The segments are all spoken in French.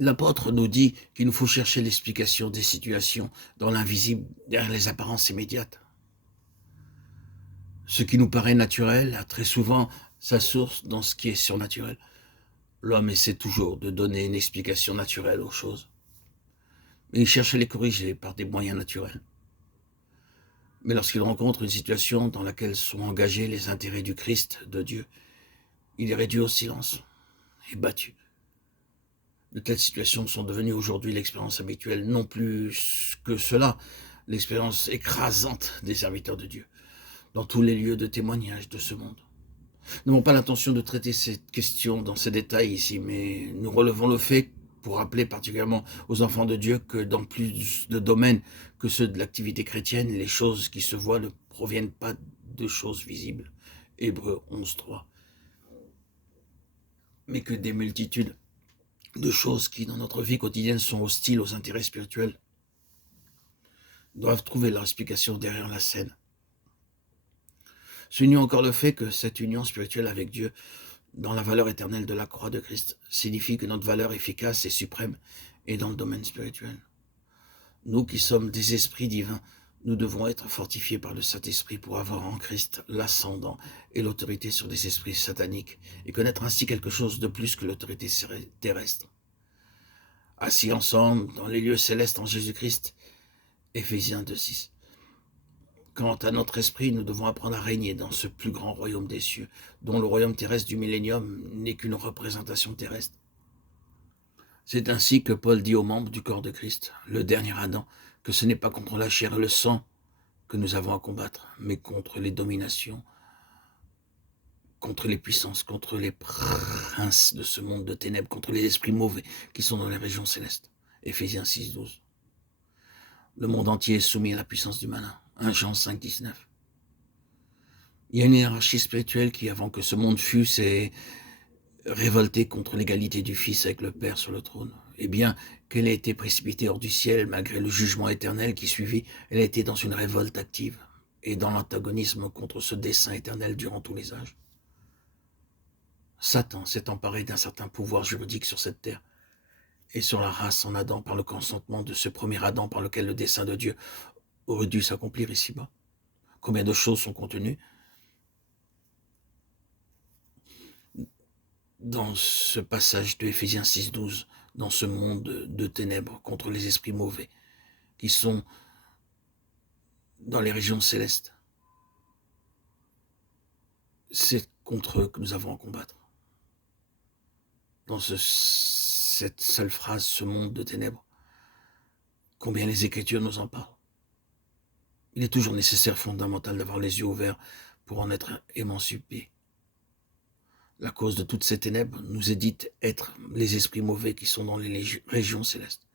L'apôtre nous dit qu'il nous faut chercher l'explication des situations dans l'invisible, derrière les apparences immédiates. Ce qui nous paraît naturel a très souvent sa source dans ce qui est surnaturel. L'homme essaie toujours de donner une explication naturelle aux choses, mais il cherche à les corriger par des moyens naturels. Mais lorsqu'il rencontre une situation dans laquelle sont engagés les intérêts du Christ, de Dieu, il est réduit au silence et battu. De telles situations sont devenues aujourd'hui l'expérience habituelle, non plus que cela, l'expérience écrasante des serviteurs de Dieu, dans tous les lieux de témoignage de ce monde. Nous n'avons pas l'intention de traiter cette question dans ces détails ici, mais nous relevons le fait pour rappeler particulièrement aux enfants de Dieu que dans plus de domaines que ceux de l'activité chrétienne, les choses qui se voient ne proviennent pas de choses visibles. Hébreux 11.3. Mais que des multitudes de choses qui, dans notre vie quotidienne, sont hostiles aux intérêts spirituels, doivent trouver leur explication derrière la scène. Soulignons encore le fait que cette union spirituelle avec Dieu, dans la valeur éternelle de la croix de Christ, signifie que notre valeur efficace et suprême est dans le domaine spirituel. Nous qui sommes des esprits divins, nous devons être fortifiés par le Saint-Esprit pour avoir en Christ l'ascendant et l'autorité sur des esprits sataniques et connaître ainsi quelque chose de plus que l'autorité terrestre. Assis ensemble dans les lieux célestes en Jésus-Christ, Éphésiens 2.6. Quant à notre esprit, nous devons apprendre à régner dans ce plus grand royaume des cieux, dont le royaume terrestre du millénium n'est qu'une représentation terrestre. C'est ainsi que Paul dit aux membres du corps de Christ, le dernier Adam, que ce n'est pas contre la chair et le sang que nous avons à combattre, mais contre les dominations, contre les puissances, contre les princes de ce monde de ténèbres, contre les esprits mauvais qui sont dans les régions célestes. Éphésiens 6.12. Le monde entier est soumis à la puissance du malin. 1 Jean 5.19. Il y a une hiérarchie spirituelle qui, avant que ce monde fût, s'est révoltée contre l'égalité du Fils avec le Père sur le trône. Eh bien, qu'elle ait été précipitée hors du ciel, malgré le jugement éternel qui suivit, elle a été dans une révolte active et dans l'antagonisme contre ce dessein éternel durant tous les âges. Satan s'est emparé d'un certain pouvoir juridique sur cette terre et sur la race en Adam par le consentement de ce premier Adam par lequel le dessein de Dieu aurait dû s'accomplir ici-bas. Combien de choses sont contenues dans ce passage de Éphésiens 6.12, dans ce monde de ténèbres contre les esprits mauvais qui sont dans les régions célestes. C'est contre eux que nous avons à combattre. Dans cette seule phrase, ce monde de ténèbres, combien les Écritures nous en parlent. Il est toujours nécessaire, fondamental, d'avoir les yeux ouverts pour en être émancipé. La cause de toutes ces ténèbres nous est dite être les esprits mauvais qui sont dans les régions célestes.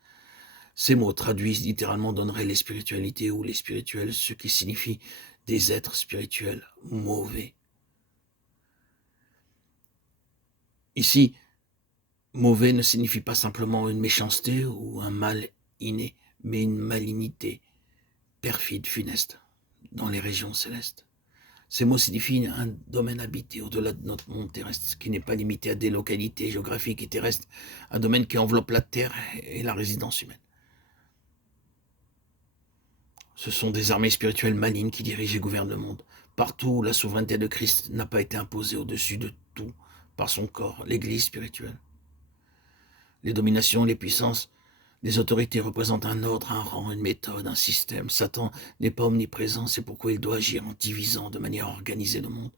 Ces mots traduits littéralement donneraient les spiritualités ou les spirituels, ce qui signifie des êtres spirituels mauvais. Ici, mauvais ne signifie pas simplement une méchanceté ou un mal inné, mais une malignité perfide, funeste, dans les régions célestes. Ces mots signifient un domaine habité au-delà de notre monde terrestre, qui n'est pas limité à des localités géographiques et terrestres, un domaine qui enveloppe la terre et la résidence humaine. Ce sont des armées spirituelles malignes qui dirigent et gouvernent le monde. Partout où la souveraineté de Christ n'a pas été imposée au-dessus de tout par son corps, l'Église spirituelle. Les dominations, les puissances, les autorités représentent un ordre, un rang, une méthode, un système. Satan n'est pas omniprésent, c'est pourquoi il doit agir en divisant de manière organisée le monde,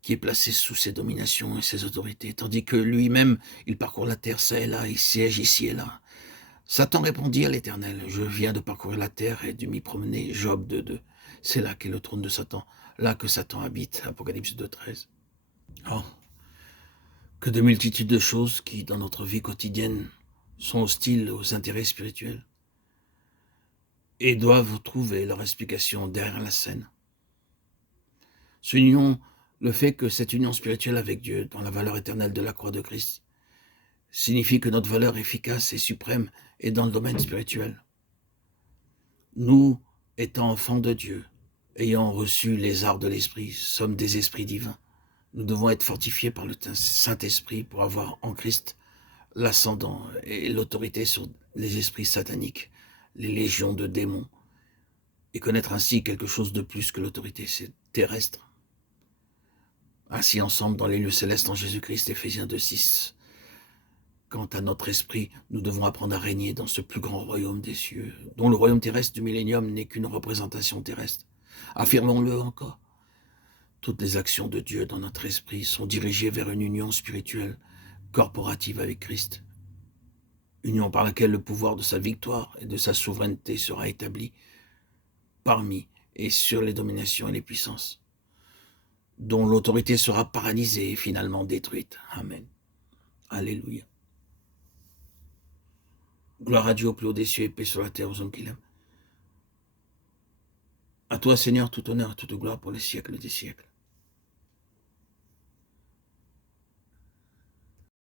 qui est placé sous ses dominations et ses autorités, tandis que lui-même, il parcourt la terre, ça et là, il siège ici et là. Satan répondit à l'Éternel, « Je viens de parcourir la terre et de m'y promener. » Job 2.2. C'est là qu'est le trône de Satan, là que Satan habite. Apocalypse 2.13. Oh, que de multitudes de choses qui, dans notre vie quotidienne, sont hostiles aux intérêts spirituels et doivent trouver leur explication derrière la scène. Soulignons le fait que cette union spirituelle avec Dieu, dans la valeur éternelle de la croix de Christ, signifie que notre valeur efficace et suprême est dans le domaine spirituel. Nous, étant enfants de Dieu, ayant reçu les arts de l'Esprit, sommes des esprits divins. Nous devons être fortifiés par le Saint-Esprit pour avoir en Christ l'ascendant et l'autorité sur les esprits sataniques, les légions de démons, et connaître ainsi quelque chose de plus que l'autorité terrestre. Ainsi ensemble dans les lieux célestes en Jésus-Christ, Éphésiens 2,6. Quant à notre esprit, nous devons apprendre à régner dans ce plus grand royaume des cieux, dont le royaume terrestre du millénium n'est qu'une représentation terrestre. Affirmons-le encore. Toutes les actions de Dieu dans notre esprit sont dirigées vers une union spirituelle, corporative avec Christ. Union par laquelle le pouvoir de sa victoire et de sa souveraineté sera établi parmi et sur les dominations et les puissances, dont l'autorité sera paralysée et finalement détruite. Amen. Alléluia. Gloire à Dieu au plus haut des cieux et paix sur la terre aux hommes qu'il aime. À toi, Seigneur, tout honneur et toute gloire pour les siècles des siècles.